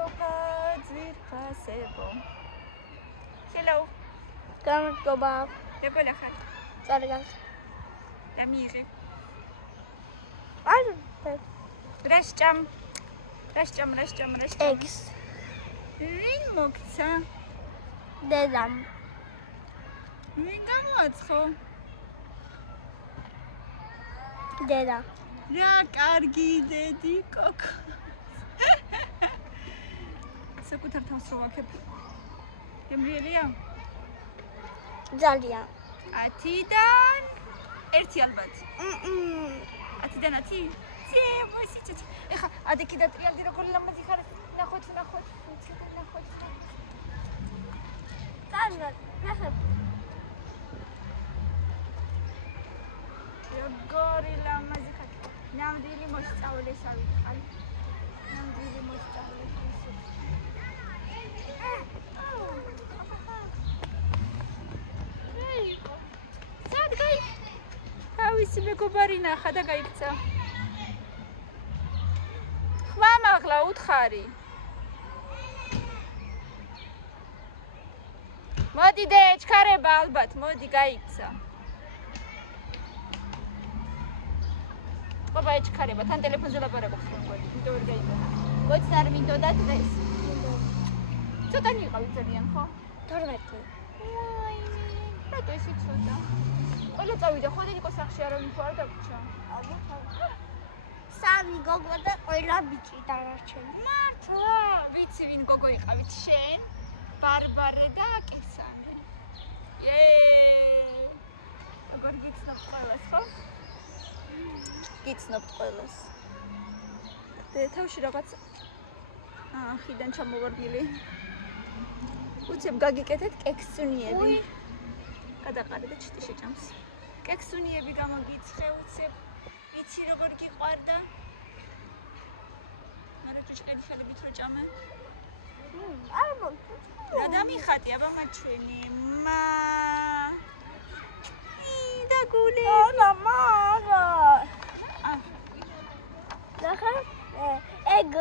მადლობა ძვირფასებო. Hello. გამარჯობა. როგორ ხარ? კარგად. და მიიღე. არ რაშჭამ. ეგს. ვინ მოგცა? დედამ. ვინ გამოაცხო? დედა. რა კარგი დედი კოკო. საკუთარ თავს რო ვაქებ. გემრიელია? ძალიან. 10-დან 1 ალბათ. 10-დან 10? მოსიჩეთ. ეხა ადექი და ტრიალდი როგორ ლამაზი ხარ. ნახოთ. კარგად. ნახე. როგორი ლამაზი ხარ. ნამდვილი მოსწავლესა ვიყავ. ნამდვილი მოსწავლესა. სად გაი? თავისი მეგობარი ნახა და გაიქცა. ხმა მაღლა უთხარი. მოდი დე ჩქარება ალბათ, მოდი გაიქცა. აბა ეჩქარება, თან ტელეფონზე ლაპარაკობს მოგყვი, იმიტომ ვერ გაიგონა. გოც არ მინდოდა დღეს. ცოტა მიყავი ძალიან, ხო? 12. რატო ისე ცოტა? ყველა წავიდა, ხო დედიკო სახში არავინ ხო არ დაგვრჩა? სამი გოგო და ყველა ბიჭი დარჩენილი. მართლა? ვიცი ვინ გოგო იყავით შენ? ბარბარე და კესანე. როგორ გიცნობთ ყველას, ხო? გიცნობთ ყველას. და თავში რაღაც ხიდან ჩამოვარდილი. უცებ გაგიკეთეთ კექსუნიები. გადაყარე და ჩიტი შეჭამს. კექსუნიები გამოგიცხე უცებ. იცი როგორ გიყვარდა? მარა ჭუჭყელი ხელებით რო ჭამე. არ მოგწონს. რა დამიხატი აბა მაჩვენი. და გული. მამაა. ნახე, ეგ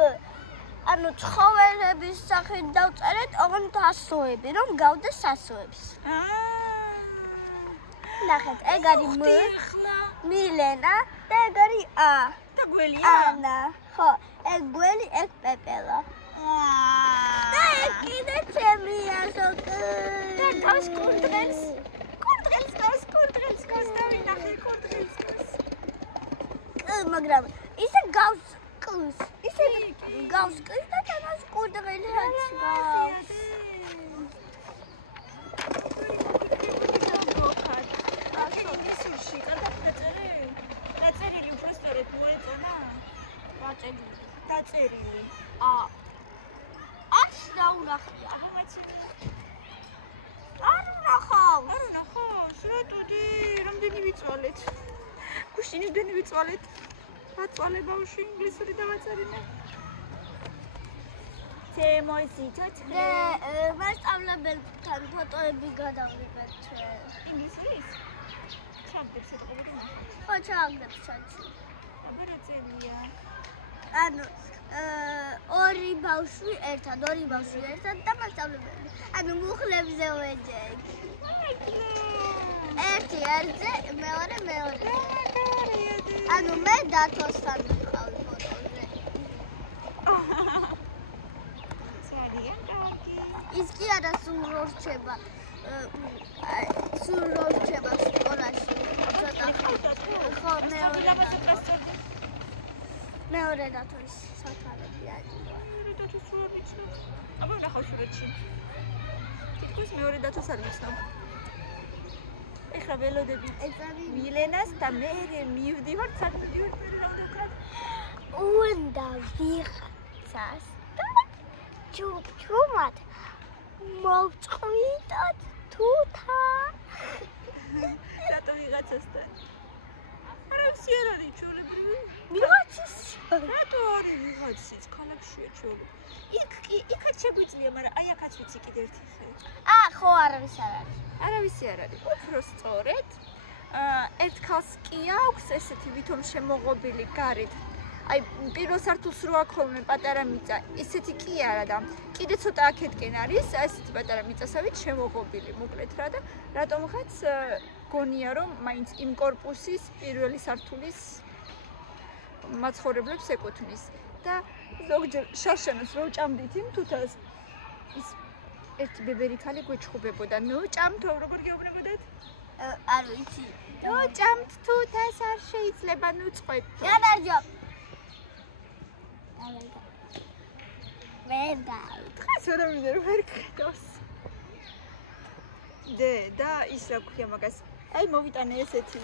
ანუ ცხოველების სახით დავწერეთ ოღონდ ასოები, რომ გავდეს ასოებს. ნახეთ, ეგ არის მილენა და ეგ არის და გველია? ანა. ხო, ეგ გველი, ეგ პეპელა. და ეგ კიდე ჩემია სოკო. და გავს კურდღელს. კურდღელს დავინახე კურდღელს. მაგრამ ისე გავს კლს. ისე გავს კლს და თანაც კურდღელი აქვს. დაწერილი უფრო სწორედ მოეწონა? დაწერილი. აშ დაუნახია. აბა მაჩვენი. არ ნახავს. რატოდი? რამდენი ვიწვალეთ? გუშინიდან ვიწვალეთ. ვაწვალე ბავშვი ინგლისური დავაწერინა. თემოისი ჩაჩხე. მასწავლებელთან ფოტოები გადავიღეთ ჩვენ. ინგლისურის? ჩაგდებს ეთყობოდი ნახე. ხო, ჩაგდებს ჩაჩი. აბა რა წერია? ანუ ორი ბავშვი ერთად და მასწავლებელი. ანუ მუხლებზე ვეჯեք. ერთი ერთზე, მეორე. ანუ მე დათოსთან ვიყავი ფოტოზე. ძალიან კარგი. ის კი არა სულ რო რჩება სკოლაში. ხო, მეორე დათოს საფარები არის. აბა ნახავ სურათში. თითქოს მეორე დათოს არ ვიცნობ. ეხლა ველოდები მილენას და მე მივდივარ საქმედივარ მე რა ვქრათ. უნდა ვიღაცას და ჩუმად მოვწყვიტოთ თუთა. რატო ვიღაცასთან? არაფერი არ არის ჩვეულებრივი. ვიღაცის. რატო არის ვიღაცის? ქალაქშია ჩვეულებრივი. იქაც შეგვიძლია, მაგრამ აი აქაც ვიცი კიდე ერთი ხე. ხო, არავის არ არის. არავისი არ არის. უფრო სწორედ, ერთ ქალს კი აქვს ესეთი ვითომ შემოღობილი გარეთ აი პირველ სართულს რო აქვს ხოლმე პატარა მიწა, ისეთი კი არა და კიდე ცოტა აქეთკენ არის, ესეთი პატარა მიწასავით შემოღობილი, მოკლედ რა და რატომღაც გონია რომ მაინც იმ კორპუსის პირველი სართულის მაცხოვრებლებს ეკუთვნის და ზოგჯერ შარშანას რო ჭამდით იმ თუთას ის ერთი ბებერი ქალი გვეჩხუბებოდა. ნუ ჭამთო, როგორ გეუბნებოდათ? არ ვიცი. ნუ ჭამთ თუთას არ შეიძლება, ნუ წყვეთ. გადარჯობ. ვერ გაი. დღეს რა მინდა რომ ვერ გქდოს. და ის რა ქვია მაგას. აი მოვიტანე ესეთი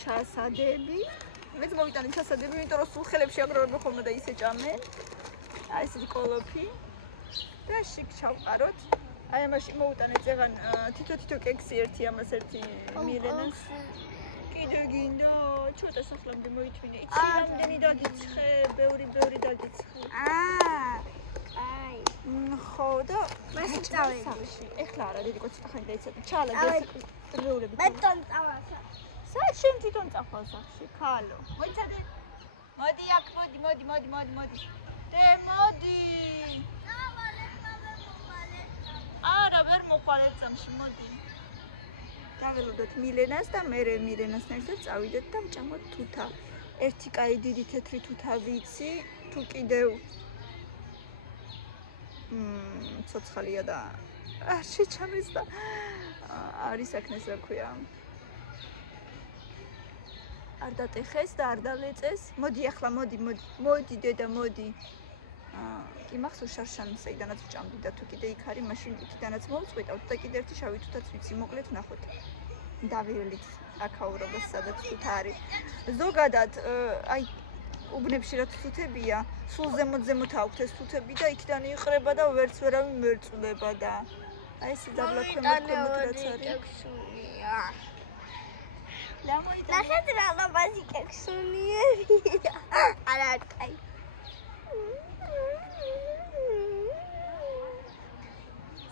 ჩასადები. მეც მოვიტანე ჩასადები, იმიტომ რომ სულ ხელებში აგროვებენ ხოლმე და ისე ჭამენ. აი ესეთი კოლოფი. და შიგ ჩავყაროთ. აი ამაში მოვუტანე ზეღან თითო კექსი ერთი ამას ერთი მილენას. კიდე გინდა ცოტა სახლამდე მოითმინე. იცი რამდენი დაგიცხე, ბევრი დაგიცხე. აი. ხო და მას წავედი. ეხლა არა დიდი კაცი ხანი დაიცადა. ჩალა ეს რეულები. მე თვითონ წავასა. სად შენ თვითონ წახვალ სახში? ქალო. მოიცადე. მოდი აქ, მოდი. დე მოდი. არა, ვერ მოყვალ ეცამში, მოდი. გაველოდოთ მილენას და მე მილენასთან ერთად წავიდეთ და ვჭამოთ თუთა. ერთი კაი დიდი თეთრი თუთა ვიცი, თუ კიდევ ცოცხალია და არ შეჩამეს და არის აქნეს რა ქვია. არ დატეხეს და არ დალეწეს. მოდი ახლა, მოდი დედა, მოდი. კი მახსოვს შარშან საიდანაც ვჭამდი და თუ კიდე იქ არის, მაშინ იქიდანაც მოვწყვიტავთ და კიდე ერთი შავი თუთაც ვიცი, მოკლედ ნახოთ. დავივლით აქაურობას, სადაც თუთა არის. ზოგადად აი უბნებში რა თუთებია, სულ ზემოთ აქვთ ეს თუთები და იქიდან იყრება და ვერც ვერავინ მერწულება და აი ეს დაბლა ქვემოთ რაც არის. ნახეთ რა ლამაზი კექსუნიერია. არა, კაი.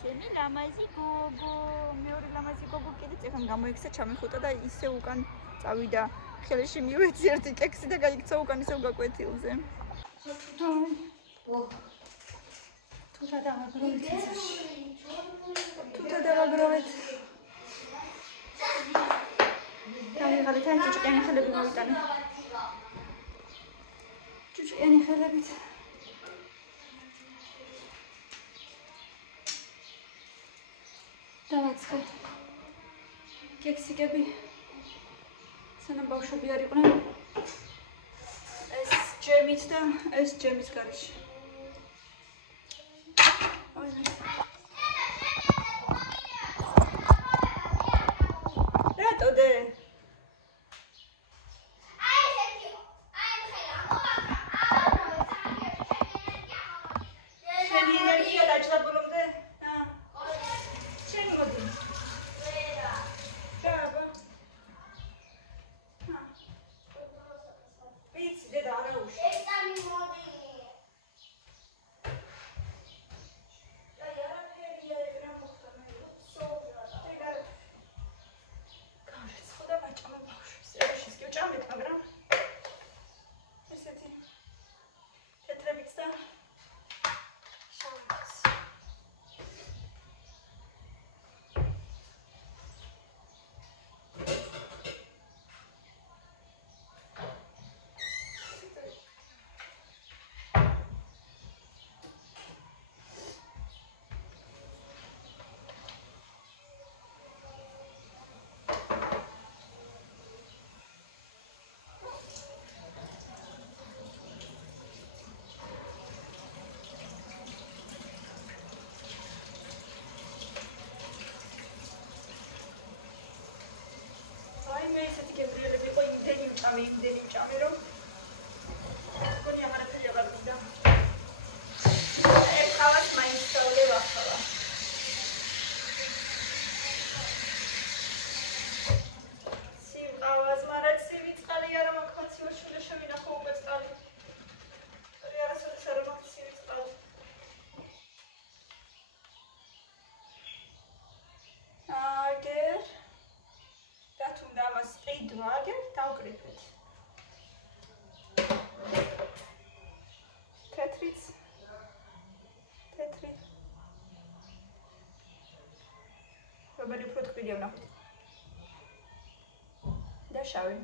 ძენი ლამაზი გოგო, მეორე ლამაზი გოგო კიდე წეხან გამოიქცა ჩამეხუტა და ისე უკან წავიდა. ხელში მივეცი ერთი კექსი და გაიქცა უკან ისე გაკვეთილზე. თუთა დავაგროვეთ. დავიღალეთ ან ჭუჭყიანი ხელები მოვიტანე. ჭუჭყიანი ხელებით. დავაცხოთ. კექსიკები. სანამ ბავშვები არ იყვნენ. ეს ჯემით და ეს ჯემის გარეშე. რატო დე? შენი ენერგია დაჭრაბულობდე? შენ მოდი. გემრიელია ვნახოთ. და შავი.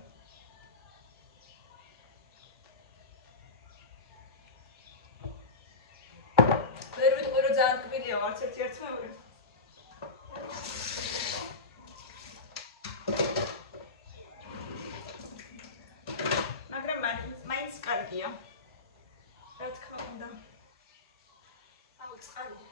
ვერ ვიტყვი რომ ძალიან ტკბილია არც ერთი არც მეორე. მაგრამ მაინც კარგია. რა თქმა უნდა. აუწყალი.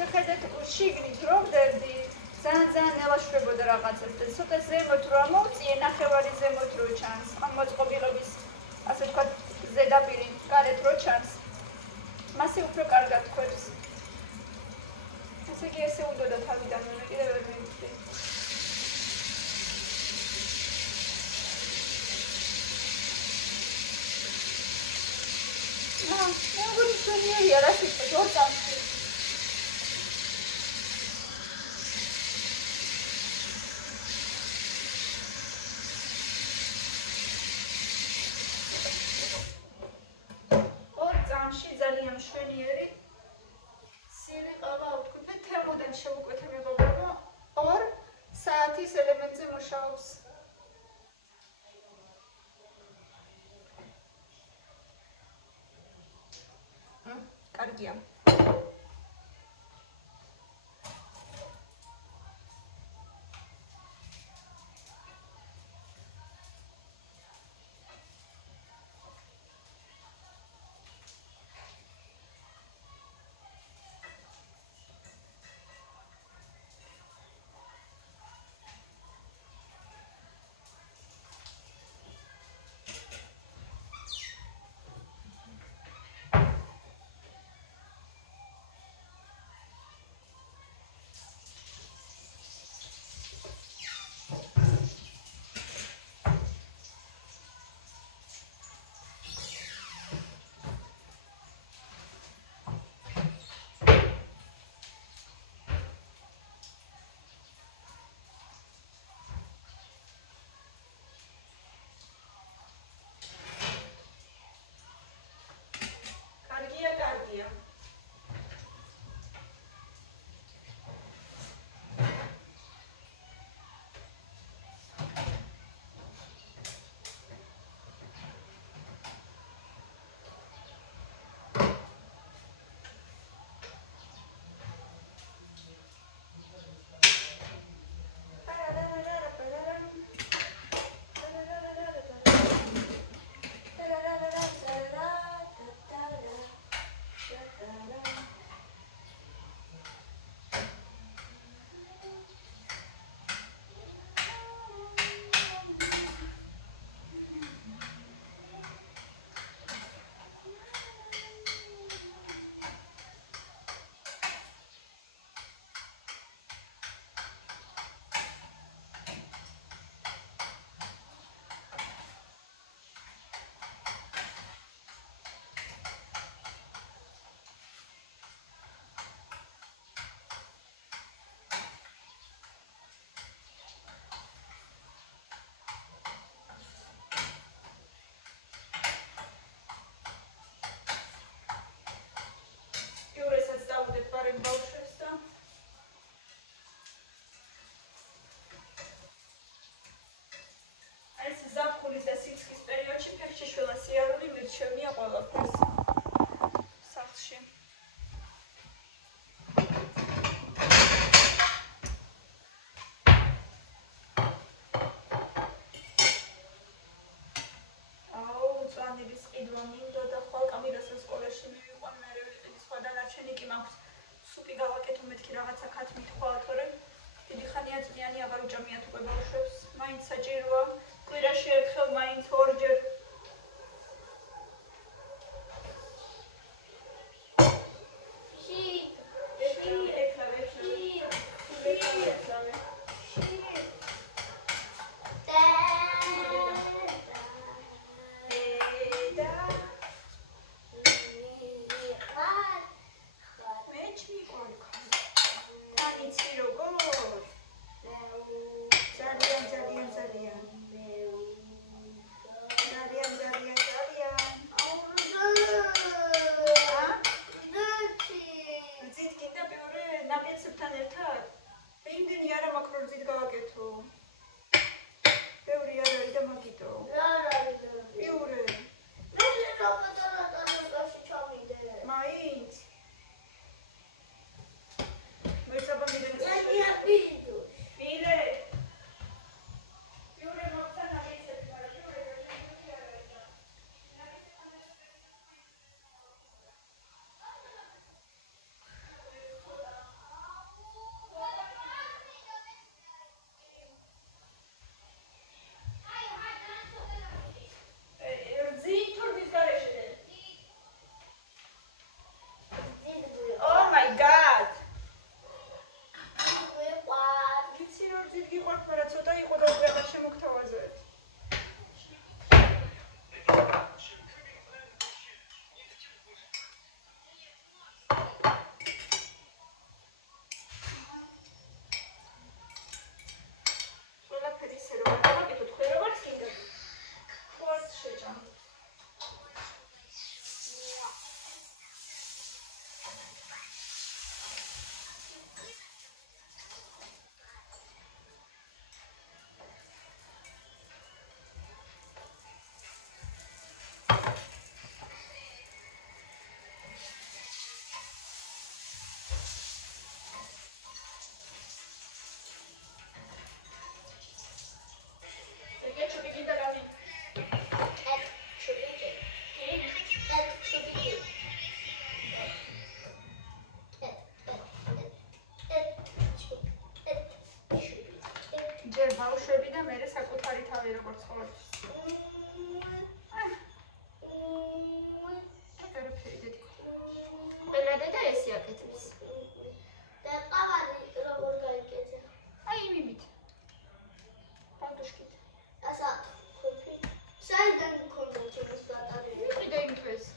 შეხედეთ შიგნით რომ ვდერდი ძალიან ელაშქრებოდა რაღაცას და ცოტა ზემოთ რო ამოვწიე ნახევარი ზემოთ რო ჩანს ან მოწყობილობის ასე ვთქვათ ზედაპირი გარეთ რო ჩანს მასე უფრო კარგად ხვევს ესე იგი ესე უნდა და თავიდან მე კიდევ ვერ მივხვდი მე მგონი სუნიერია რა სიტყვით ორ წამში კარგია. სიცხის პერიოდში ფეხშიშველა სიარული მირჩევნია ყველაფერს სახლში. წვანების ყიდვა მინდოდა, ხვალ კამილასაც სკოლაში მივიყვან, მერე ვიყიდი სხვა დანარჩენი კი მაქვს. სუპი გავაკეთო მეთქი რაღაცა ქათმით ხვალ, თორემ დიდი ხანია წნიანი აღარ უჭამიათ უკვე ბავშვებს. მაინც საჭიროა, კვირაში ერთხელ, მაინც ორჯერ. ბავშვები და მე საკუთარი თავი როგორც ხოვართ. ყველა დედა ესე აკეთებს. და ყავარი როგორ გაიკეთე? აი იმით. პატუშკით. ასა ხუთი. საიდან მქონდა ჩემს ბატარი? ვიყიდე იმ დღეს.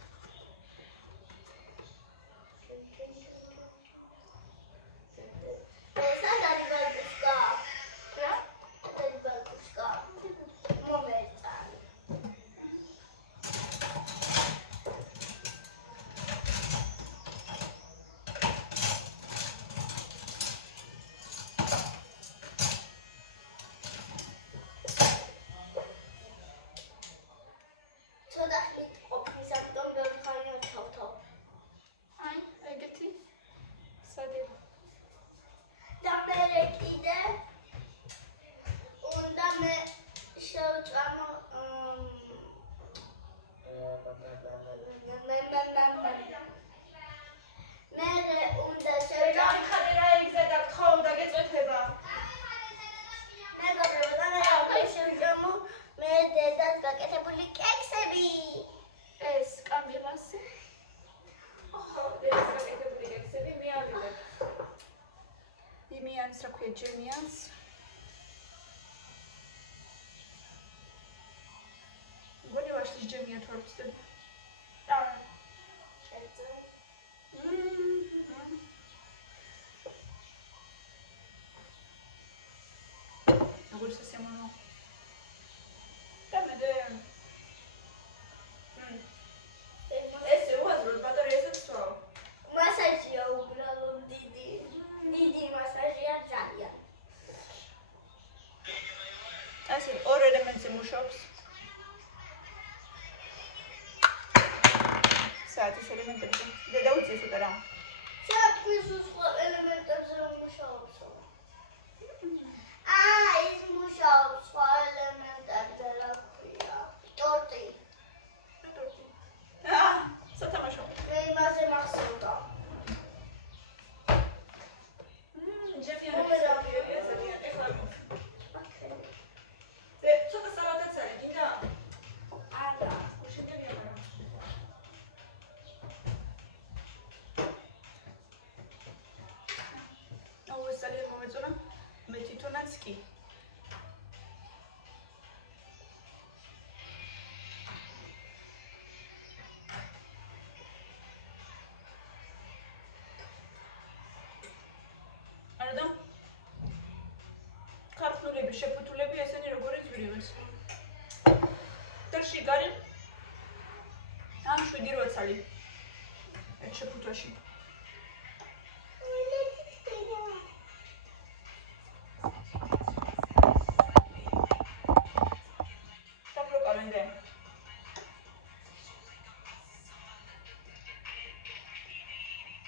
Juniors. What do you watch this Junior towards the Or elements in shops. მაინც კი. არადა ქართულები შეფუთულები ესენი როგორ იცვლივეს და შიგარი ამ 7-8 წელი ერთ შეფუთვაში სამრო კალენდე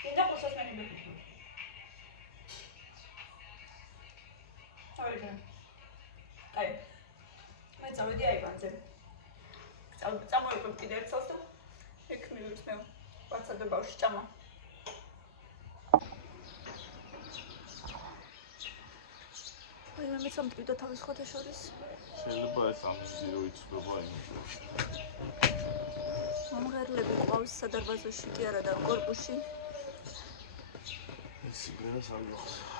ინდა ხოსას მენიბე აი, მე წავედი აივანზე. წამოვიყვებ კიდე ერთ წელს და იქ მივიდეს მე ვაცადე ბავშვი ჭამა. აი, მე მეცამკიდა თავის ხოთა შორის. შეიძლება ეს ამისი რო იცვლება იმაში. მომღერლები ყავს სადარბაზოში კი არა და კორპუსში. ეს სიგნალს არ მოხდა.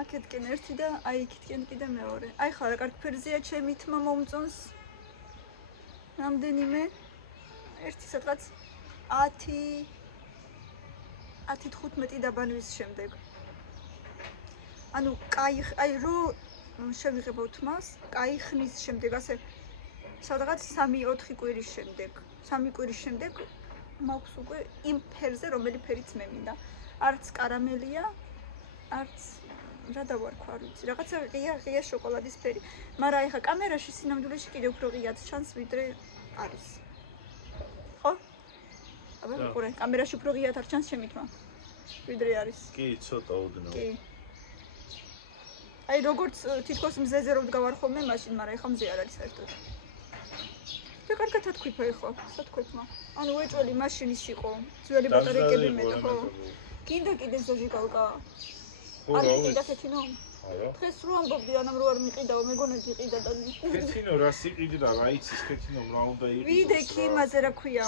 აქეთკენ ერთი და აი იქითკენ კიდე მეორე. აი ხა რა კარგი ფერზეა ჩემი თმა მომწონს. რამდენიმე ერთი სადღაც 10-15 დაბანვის შემდეგ. ანუ კაი აი რო შევიღებო თმას, კაი ხნის შემდეგ ასე სადღაც 3-4 კვირის შემდეგ. 3 კვირის შემდეგ მაქვს უკვე იმ ფერზე რომელი ფერიც მე მინდა. არც კარამელია, არც რა დავარქვა არ ვიცი რაღაცა ღია შოკოლადის ფერი მაგრამ აი ხა კამერაში სინამდვილეში კიდევ უფრო ღიად ჩანს ვიდრე არის ხო? აბა ყურე კამერაში უფრო ღიად არ ჩანს ჩემი თმა ვიდრე არის კი ცოტა ოდნავ კი აი როგორც თითქოს მზეზე რო ვდგავარ ხოლმე მაშინ მაგრამ ეხა მზე არ არის საერთოდ და კარგად ათქვიფა ეხა სათქვიფმა ანუ ეჭველი მაშინის იყო ძველი ბატარეიკები მეტ ხო კიდე ზოჟიკალკა არ მიყიდა ქეთინო? არა. დღეს რო ამბობდი ანამ რო არ მიყიდაო, მეგონა გიყიდა და ქეთინო რა სიყიდა რა იცის ქეთინო რა უნდა იყოს? ვიდექი იმაზე რა ქვია,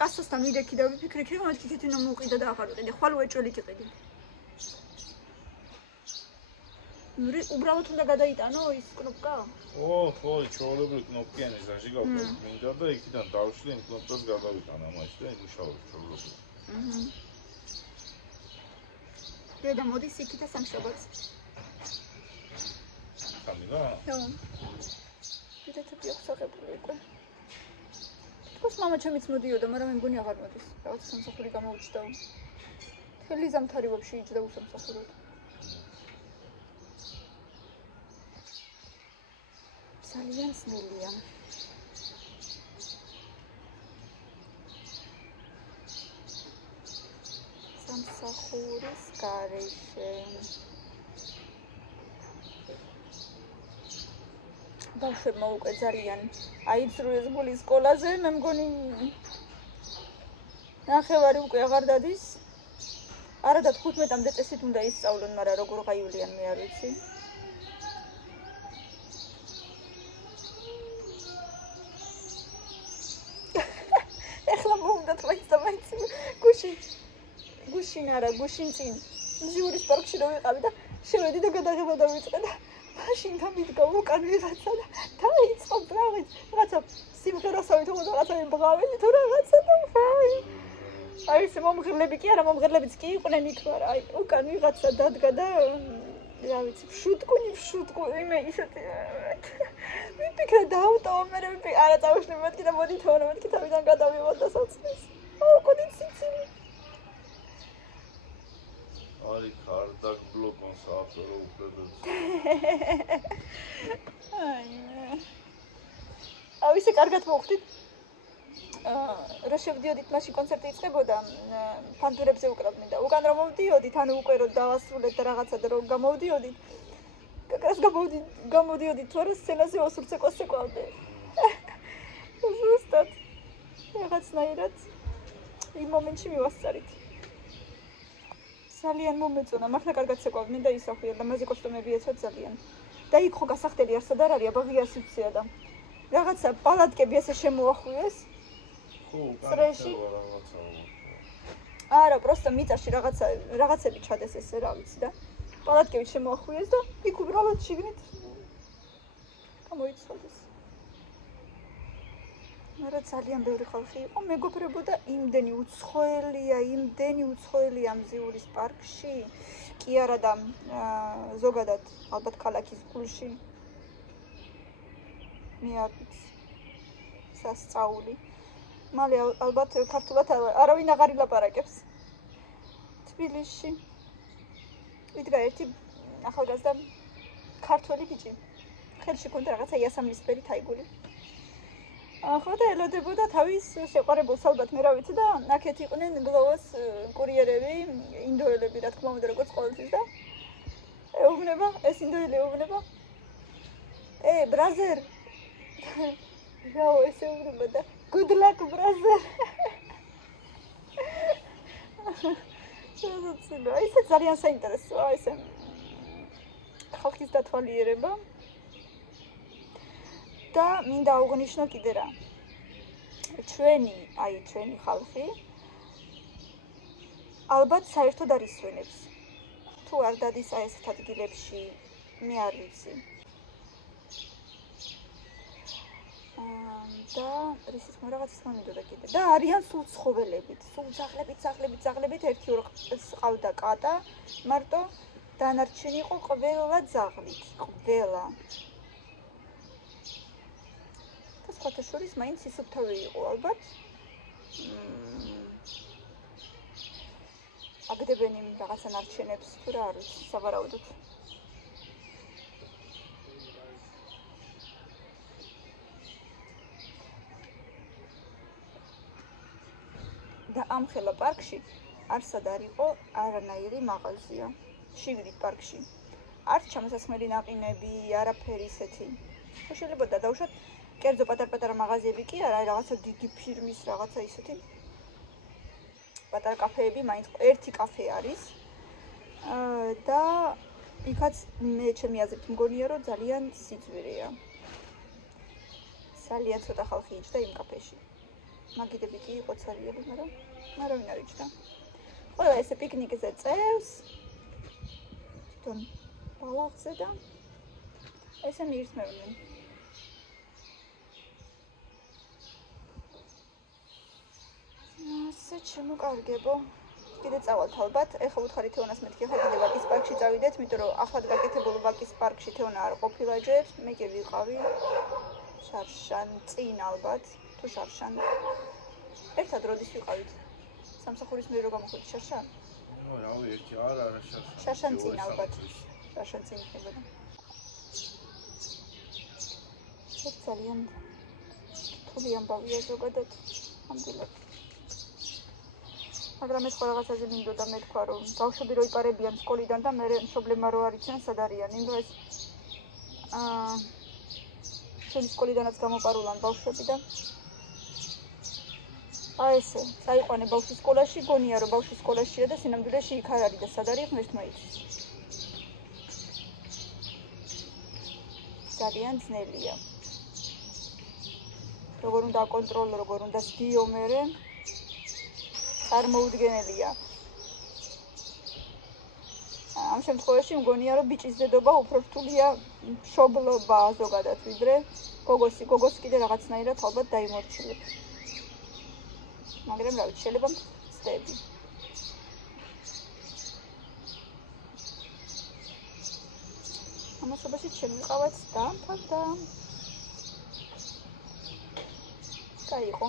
კასოსთან ვიდექი და ვიფიქრე, რომ მეთქი ქეთინო მოუყიდა და აღარ ვიყიდე, ხვალ უეჭველი გიყიდი. ნუ უბრალოდ უნდა გადაიტანო ის კნოპკა? ხო, ჩვეულებრივი კნოპკიანი ზაჟიგავკა მინდა და იქიდან დავშლი იმ კნოპკას გადავიტანა მაშინ და იმუშაობ ჩვეულებრივი. და მოდის იქით და სამშაბათს. კამილა? ხო. ვიდექი აღსაღებული უკვე. თქოს მამა ჩემიც მოდიოდა, მაგრამ მე მგონი აღარ მოდის. რაღაც სამსახური გამოუჩნდა. მთელი ზამთარი ვაფშე იჯდა უსამსახურად. ძალიან ძნელია. სამსახურის გარეშე. ბავშვებმა უკვე ძალიან აიწრუეს გული სკოლაზე, მე მგონი ნახევარი უკვე აღარ დადის. არა და 15-მდე წესით უნდა ისწავლონ, მაგრამ როგორ გაივლიან მე არ ვიცი. ეხლა მომდათ მაინც გუშინ არა, გუშინ წინ ჟურის პარკში რო ვიყავი და შევედი და გადაღება დავიწყე და მაშინ დამიდგა უკან ვიღაცა და დაიწყო რაღაცა სიმღერასავი თუ რაღაცა იმბღაველი თუ რაღაცა და აი ეს მომღერლები კი არა, მომღერლებიც კი იყვნენ იქ, მაგრამ აი უკან ვიღაცა დადგა და რა ვიცი, შუტკუნი იმე ისეთი ვიფიქრე დაავტო, მე არა წავშნე მეთქი და მოდი თორე მეთქი თავიდან გადავიღოთ და საცნის. კოდით სიცილი. არი კარდაკ ბლოკონ საავტორო უფლებებს. აი ისე კარგად მოვხდით. რა შევდიოდით მაშინ კონცერტი იწყებოდა, ფანტურებზე უკრავდნენ და უკან რომ მოვდიოდით, ანუ უკვე რომ დავასრულეთ და რაღაცა და რომ გამოვდიოდით. კაკას გამოდიოდით თუ არა სცენაზე ოსურცეკოს ეკვავდე. ზუსტად. რაღაცნაირად იმ მომენტში მივასწარით. ძალიან მომეწონა, მართლა კარგად ცეკვავდნენ და ისახვიან და მასე კოსტუმები ეცვათ ძალიან. და იქ ხო გასახდელი არსად არ არის, აბა ღია სივრცეა და რაღაცა პალატკები ესე შემოახვიეს. ხო, წრეში. არა, პროსტა მიწაში რაღაცები ჩადეს ესე რა ვიცი და პალატკებით შემოახვიეს და იქ უბრალოდ შიგნით გამოიცვალეს. მაგრამ ძალიან ბევრი ხალხი იყო, მეგობრებოდა იმდენი უცხოელია მზიურის პარკში, კი არა და ზოგადად ალბათ ქალაქის გულში. მე არ ვიცი. სასწაული. მალე ალბათ ქართულად არავინ აღარ ილაპარაკებს. თბილისში იდგა ერთი ახალგაზრდა ქართველი ბიჭი. ხელში ჰქონდა რაღაცა იასამნისფერი თაიგული. ხო და ელოდებოდა თავის შეყვარებულს ალბათ მე რა ვიცი და აქეთ იყვნენ გლოვოს კურიერები, ინდოელები რა თქმა უნდა როგორც ყოველთვის და ეუბნება, ეს ინდოელი ეუბნება. ბრაზერ. რაო ეს ეუბნება და good luck brother. ისე ძალიან საინტერესოა ესე ხალხის დათვალიერება. და მინდა აუღნიშნო კიდე რა. ჩვენი ხალხი ალბათ საერთოდ არ ისვენებს. თუ არ დადის აი ესეთ ადგილებში, მე არ ვიცი. და რისიც რაღაცის მომიდოდა კიდე. და არიან სულ ცხოველებით, სულ ძაღლებით, ერთი-ორი ყავდა კატა, მარტო დანარჩენი იყო ყველა ძაღლით, ყველა. სხვათა შორის მაინც ისუფთავი იყო ალბათ. აგდებენ იმ რაღაცა ნარჩენებს თუ რა არის, სავარაუდოდ. და ამ ხელა პარკში არსად არ იყო არანაირი მაღაზია. შიგნით პარკში. არ ჩამოსასხმელი ნაყინები, არაფერი ისეთი. შეიძლება დავუშვათ კერძო პატარ-პატარა მაღაზიები კი არა, რაღაცა დიდი ფირმის რაღაცა ისეთი. პატარა კაფეები, მაინც ერთი კაფე არის. და იქაც მე ჩემი აზრით მგონია, რომ ძალიან სიძვირეა. ძალიან ცოტა ხალხი იჯდა იმ კაფეში. მაგიდები კი იყო ცალიები, მაგრამ არავინ არ იჯდა. ყველა ესე პიკნიკზე წევს. თვითონ ბალახზე და ესე მიირთმევდნენ. ასე შემოკარგებო. კიდე წავალთ ალბათ. ეხლა უთხარი თეონას მეთქი, ხა კიდე ვაკის პარკში წავიდეთ, იმიტომ რომ ახლად გაკეთებულ ვაკის პარკში თეონა არ ყოფილა ჯერ. მე კი ვიყავი. შარშან წინ ალბათ, თუ შარშან. ერთად როდის ვიყავით? სამსახურის მე რო გამოხვიდით შარშან? რავი, ერთი არა შარშან. შარშან წინ ალბათ. შარშან წინ ხებოდა. ძალიან თული ამბავია ზოგადად. ამდენად. მაგრამ ეს სხვა რაღაცაზე მინდოდა მეთქვა, რომ ბავშვები რო იპარებიან სკოლიდან და მე მშობლებმა რო არ იციან სად არიან, იმ დროს ჩვენი სკოლიდანაც გამოპარულან ბავშვები და აი ესე, წაიყვანე ბავშვი სკოლაში, გონია რომ ბავშვი სკოლაშია და სინამდვილეში იქ არ არის და სად არის ღმერთმა იცის. ძალიან ძნელია. როგორ უნდა აკონტროლო, როგორ უნდა სდიო მერე წარმოუდგენელია. ამ შემთხვევაში მგონია რომ ბიჭის დედობა უფრო რთულია მშობლობა ზოგადად ვიდრე გოგოს კიდე რაღაცნაირად ალბათ დაიმორჩილებ. მაგრამ რა ვიცი, შეიძლება ვწდები. ამასობაში შემიყავაც და გაიყო.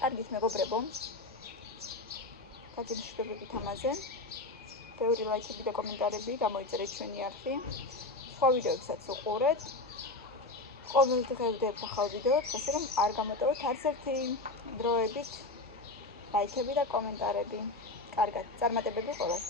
კარგით მეგობრებო. გაგიშვებებით ამაზე. ბევრი ლაიქები და კომენტარები გამოიწერეთ ჩვენი არხი. სხვა ვიდეოებსაც უყურეთ. ყოველდღე ვდებ ახალ ვიდეოებს, ასე რომ არ გამოტოვოთ არც ერთი დროებით ლაიქები და კომენტარები. კარგად, წარმატებები ყველას.